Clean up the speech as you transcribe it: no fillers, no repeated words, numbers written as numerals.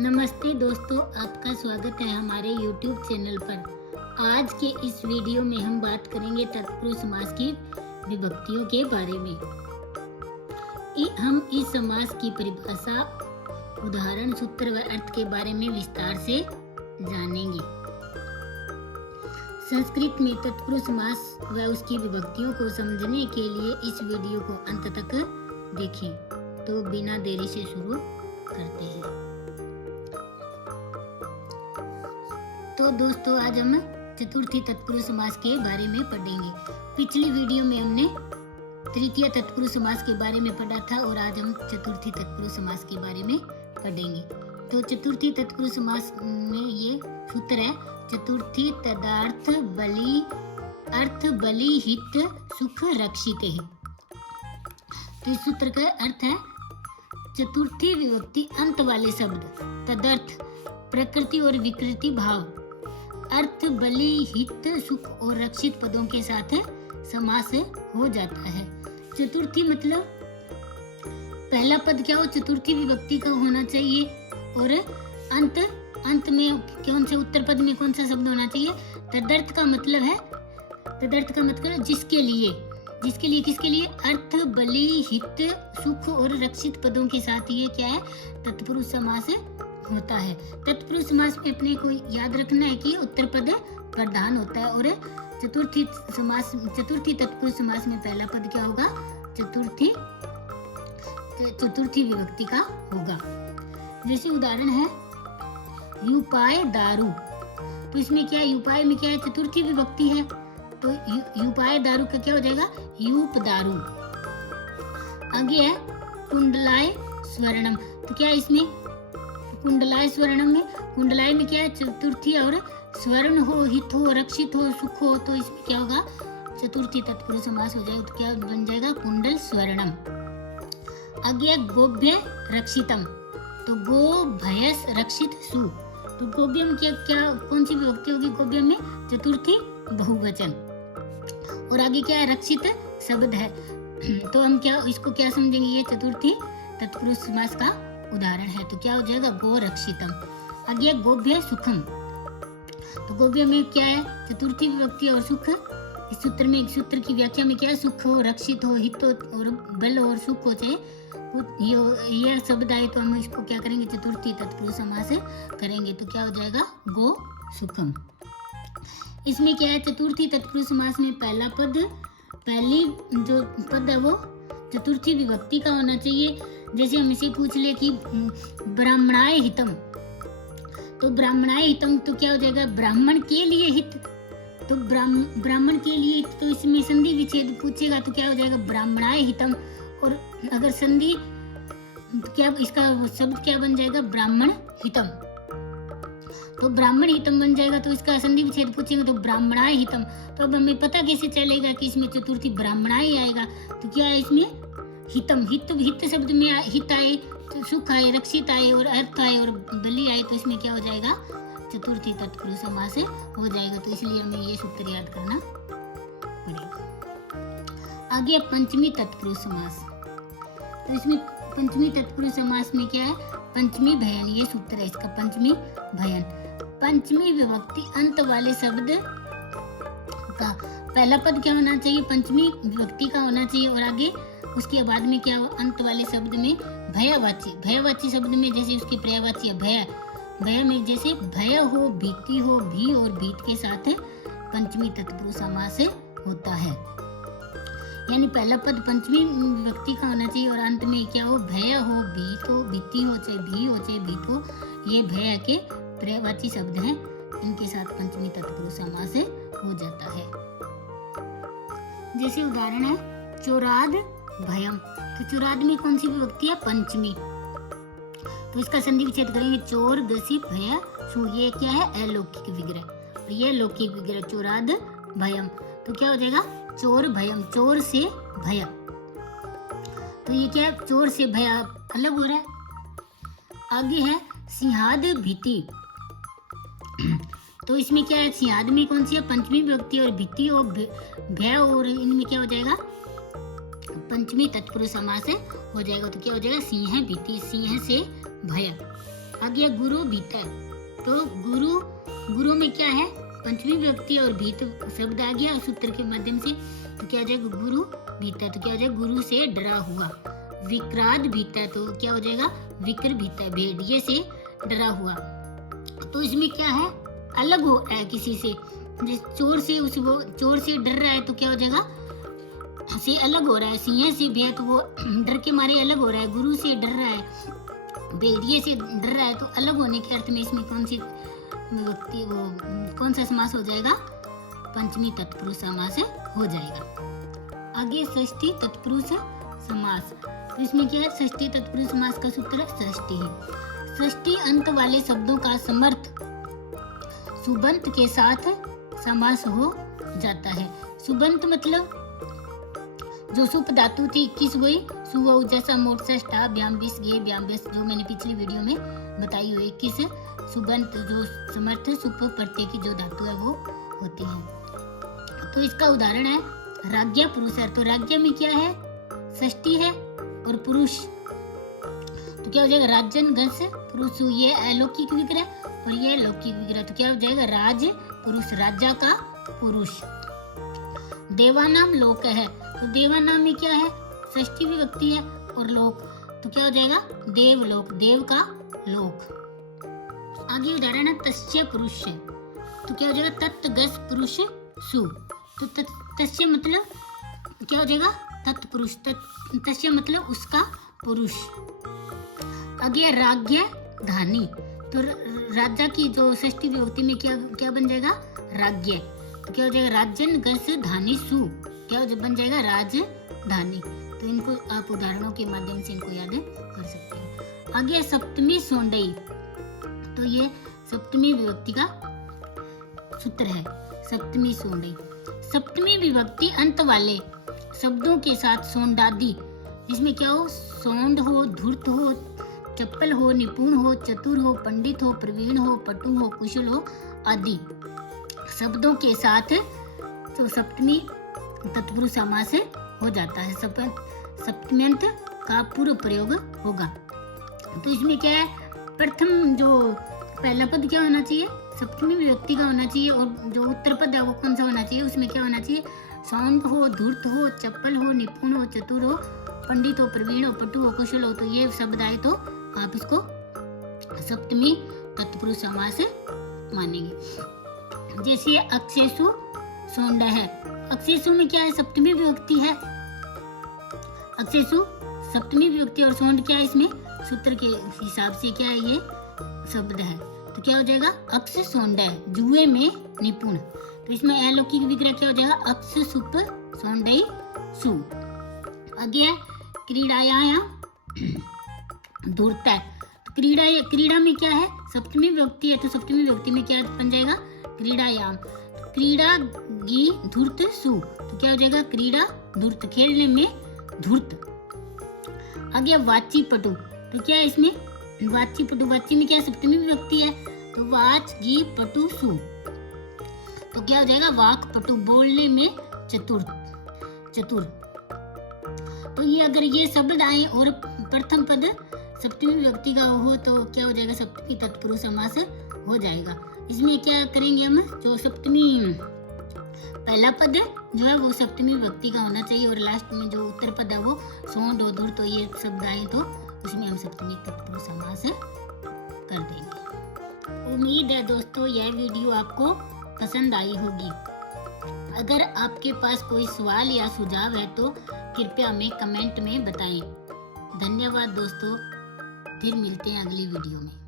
नमस्ते दोस्तों, आपका स्वागत है हमारे YouTube चैनल पर। आज के इस वीडियो में हम बात करेंगे तत्पुरुष समास की विभक्तियों के बारे में। हम इस समास की परिभाषा, उदाहरण, सूत्र व अर्थ के बारे में विस्तार से जानेंगे। संस्कृत में तत्पुरुष समास व उसकी विभक्तियों को समझने के लिए इस वीडियो को अंत तक देखें। तो बिना देरी से शुरू करते हैं। तो दोस्तों, आज हम चतुर्थी तत्पुरुष समास के बारे में पढ़ेंगे। पिछली वीडियो में हमने तृतीय तत्पुरुष समास के बारे में पढ़ा था और आज हम चतुर्थी तत्पुरुष समास के बारे में पढ़ेंगे। तो चतुर्थी तत्पुरुष समास में ये सूत्र है: चतुर्थी तदार्थ बलि अर्थ बलि हित सुख रक्षित है। तो इस सूत्र का अर्थ है चतुर्थी विभक्ति अंत वाले शब्द, तदर्थ प्रकृति और विकृति भाव, अर्थ बलि हित सुख और रक्षित पदों के साथ समास हो जाता है। चतुर्थी मतलब पहला पद क्या हो, चतुर्थी विभक्ति का होना चाहिए और अंत में कौन से उत्तर पद में कौन सा शब्द होना चाहिए। तदर्थ का मतलब है जिसके लिए किसके लिए, अर्थ बलि हित सुख और रक्षित पदों के साथ ये क्या है, तत्पुरुष समास होता है। तत्पुरुष समास में अपने को याद रखना है कि उत्तर पद प्रधान होता है और चतुर्थी तत्पुरुष समास में पहला पद क्या होगा, चतुर्थी विभक्ति का होगा। जैसे उदाहरण है यूपाय दारू। तो इसमें क्या है, यूपाय में क्या है, चतुर्थी विभक्ति है। तो यूपाय दारू का क्या हो जाएगा, यूप दारू। आगे है कुंडलाय स्वर्णम। तो क्या इसमें कुंडलाय स्वर्णम में, कुंडलाय में क्या है, चतुर्थी और स्वर्ण हो, हित हो, रक्षित हो, सुख हो, तो इसमें क्या होगा, चतुर्थी तत्पुरुष समास हो जाएगा। तो क्या बन जाएगा, कुंडल स्वर्णम। आगे है गोभ्य रक्षितम। तो गो भयस रक्षित सु। तो गोभ्य में क्या कौन सी विभक्ति होगी, गोभ्य में चतुर्थी बहुवचन। और आगे क्या है, रक्षित शब्द है। तो हम इसको क्या समझेंगे, ये चतुर्थी तत्पुरुष समास का उदाहरण है। तो क्या हो जाएगा, गो रक्षितम। आगे गोभ्य सुखम। तो गोभ्य में क्या है, चतुर्थी विभक्ति और सुख। इस सूत्र की व्याख्या में क्या है, सुख हो, रक्षित हो, हित हो और बल और सुख हो, चाहे ये शब्द आए तो हम इसको क्या करेंगे, चतुर्थी तत्पुरुष समास करेंगे। तो क्या हो जाएगा, गो सुखम। इसमें क्या है, चतुर्थी तत्पुरुष समास में पहली जो पद है वो चतुर्थी विभक्ति का होना चाहिए। जैसे हम इसे पूछ ले कि ब्राह्मणाय हितम। तो ब्राह्मणाय हितम तो क्या हो जाएगा, ब्राह्मण के लिए हित। तो ब्राह्मण के लिए हित, तो इसमें संधि विच्छेद पूछेगा तो क्या हो जाएगा, ब्राह्मणाय हितम। और अगर संधि क्या, इसका शब्द क्या बन जाएगा, ब्राह्मण हितम। तो ब्राह्मण हितम बन जाएगा। तो इसका संधि विच्छेद पूछेंगे तो ब्राह्मणाय हितम। तो अब हमें पता कैसे चलेगा कि इसमें चतुर्थी ब्राह्मणाय आएगा। तो क्या है, इसमें हितम, हित शब्द में हित आए, तो सुख आए, रक्षित आए और अर्थ आए और बलि आए, तो इसमें क्या हो जाएगा, चतुर्थी तत्पुरुष समास हो जाएगा। तो इसलिए हमें ये सूत्र याद करना पड़ेगा। आगे पंचमी तत्पुरुष समास। तो इसमें पंचमी तत्पुरुष समास में क्या है, पंचमी भयन, ये सूत्र है इसका, पंचमी भयन। पंचमी विभक्ति अंत वाले शब्द का पहला पद क्या होना चाहिए, पंचमी विभक्ति का होना चाहिए। और आगे उसके बाद में क्या हो, अंत वाले शब्द में भयवाची शब्द में, जैसे उसकी पर्यायवाची भय में जैसे भय हो, भीति हो, भी और भीत के साथ पंचमी तत्पुरुष समास होता है। यानी पहला पद पंचमी विभक्ति का होना चाहिए और अंत में क्या हो, भय हो, भीत हो, भीति हो, चाहे भी हो, चाहे भीत हो, ये भय के पर्यायवाची शब्द हैं, इनके साथ पंचमी तत्पुरुष समास हो जाता है। जैसे उदाहरण है चोराद भयम। तो चोराद में कौन सी विभक्ति है, पंचमी। तो इसका संधि विच्छेद करेंगे, चोर गसी भय सु। ये क्या है, अलौकिक विग्रह और ये लौकिक विग्रह, चोराद भयम। तो क्या हो जाएगा, चोर भयम, चोर से भय। तो ये क्या है, चोर से भय अलग हो रहा है। आगे है सिंहाद भीति। तो इसमें क्या है, सिंहाद में कौन सी है, पंचमी विभक्ति और भीति और भय, और इनमें क्या हो जाएगा, पंचमी तत्पुरुष समास हो जाएगा। तो क्या हो जाएगा, सिंह भीति, सिंह से भय। आ गया गुरु भीतर। तो गुरु में क्या है, पंचमी विभक्ति और भीत शब्द आ गया सूत्र के माध्यम से। तो क्या हो जाएगा, गुरु भीतर। तो क्या हो जाएगा, गुरु से डरा हुआ। विक्रांत भीतर, तो क्या हो जाएगा, विक्र भीतर, भेड़िए से डरा हुआ। तो इसमें क्या है, अलग हो है किसी से, जैसे चोर से, वो चोर से डर रहा है तो क्या हो जाएगा, से अलग हो रहा है। सिंह से भी है तो वो डर के मारे अलग हो रहा है। गुरु से डर रहा है, भेड़िए से डर रहा है, तो अलग होने के अर्थ में इसमें कौन सी विभक्ति, वो कौन सा समास हो जाएगा, पंचमी तत्पुरुष समास हो जाएगा। आगे षष्ठी तत्पुरुष समास। तो इसमें क्या है, षष्ठी तत्पुरुष समास का सूत्र षष्ठी है। षष्ठी अंत वाले शब्दों का समर्थ सुबंत के साथ समास हो जाता है। सुबंत मतलब जो सुप धातु थी 21 वही सुव जैसा मोर्चा स्टा ब्याम बिस गे ब्याम बिस, जो मैंने पिछली वीडियो में बताई हुई 21 सुबंत जो समर्थ सुप प्रत्यय की जो धातु है वो होती है। तो इसका उदाहरण है राज्ञा पुरुष है। तो राज्ञा में क्या है, षष्ठी है और पुरुष, तो क्या हो जाएगा, राजन गस पुरुष। ये अलौकिक विग्रह और ये लौकिक विग्रह, तो क्या हो जाएगा, राज पुरुष, राजा का पुरुष। देवानाम लोक है। तो देवानाम में क्या है, षष्ठी विभक्ति है और लोक, तो क्या हो जाएगा, देवलोक, देव का लोक। आगे उदाहरण है तस्य पुरुष। तो क्या हो जाएगा, तत्गस पुरुष सु। तो तस्य मतलब क्या हो जाएगा, तत्पुरुष, तस्य मतलब उसका पुरुष। आगे राज्ञ धानी। तो राजा की जो षष्ठी विभक्ति में क्या बन जाएगा, राज्ञ। तो क्या हो जाएगा, राजन गस धानी सु, क्या बन जाएगा, राजधानी। तो इनको आप उदाहरणों के माध्यम से इनको याद कर सकते हैं। आगे सप्तमी सोंडई। तो ये सप्तमी विभक्ति का सूत्र है, सप्तमी सोंडई। सप्तमी विभक्ति अंत वाले शब्दों के साथ सोंडादि, जिसमें क्या हो, सोंड हो, धूर्त हो, चप्पल हो, निपुण हो, चतुर हो, पंडित हो, प्रवीण हो, पटु हो, कुशल हो आदि शब्दों के साथ तो सप्तमी तत्पुरुष समास हो जाता है। सप्तम्यंत का पूर्व प्रयोग होगा। तो इसमें क्या है, प्रथम जो पहला पद क्या होना चाहिए, सप्तमी विभक्ति का होना चाहिए, और जो उत्तर पद है वो कौन सा होना चाहिए, उसमें क्या होना चाहिए, सौंड हो, धूर्त हो, चप्पल हो, निपुण हो, चतुर हो, पंडित हो, प्रवीण हो, पटु हो, कुशल हो। तो ये शब्द आए तो आप इसको सप्तमी तत्पुरुष समास मानेंगे। जैसे अक्षेसु सोंड है। अक्षेसु में क्या है, सप्तमी विभक्ति है, अक्षेसु सप्तमी विभक्ति और सोंड क्या है, इसमें सूत्र के हिसाब से क्या है, ये शब्द है। तो क्या हो जाएगा, अक्ष सोंड है, जुए में निपुण। तो इसमें अलौकिक विग्रह क्या हो जाएगा, अक्ष सुप सोंडई सु। आगे है क्रीड़ायाम धूर्त है। क्रीड़ा में क्या है, सप्तमी विभक्ति है, तो सप्तमी विभक्ति में क्या बन जाएगा, क्रीड़ायाम। क्रीड़ा गी धूर्त सु। तो क्या हो जाएगा, क्रीड़ा धूर्त, खेलने में धूर्त। आगे वाची पटु। तो क्या है इसमें, वाची पटु, वाची में क्या सप्तमी विभक्ति है, तो वाच गी पटु सु। तो क्या हो जाएगा, वाक पटु, बोलने में चतुर। तो ये अगर ये शब्द आए और प्रथम पद सप्तमी विभक्ति का हो तो क्या हो जाएगा, सप्तमी तत्पुरुष समास हो जाएगा। इसमें क्या करेंगे हम, जो सप्तमी पहला पद जो है वो सप्तमी विभक्ति का होना चाहिए, और लास्ट में जो उत्तर पद है वो सोंड और धूर्त, तो ये शब्द आए तो उसमें हम सप्तमी तत्पुरुष समास कर देंगे। उम्मीद है दोस्तों यह वीडियो आपको पसंद आई होगी। अगर आपके पास कोई सवाल या सुझाव है तो कृपया हमें कमेंट में बताएं। धन्यवाद दोस्तों, फिर मिलते हैं अगली वीडियो में।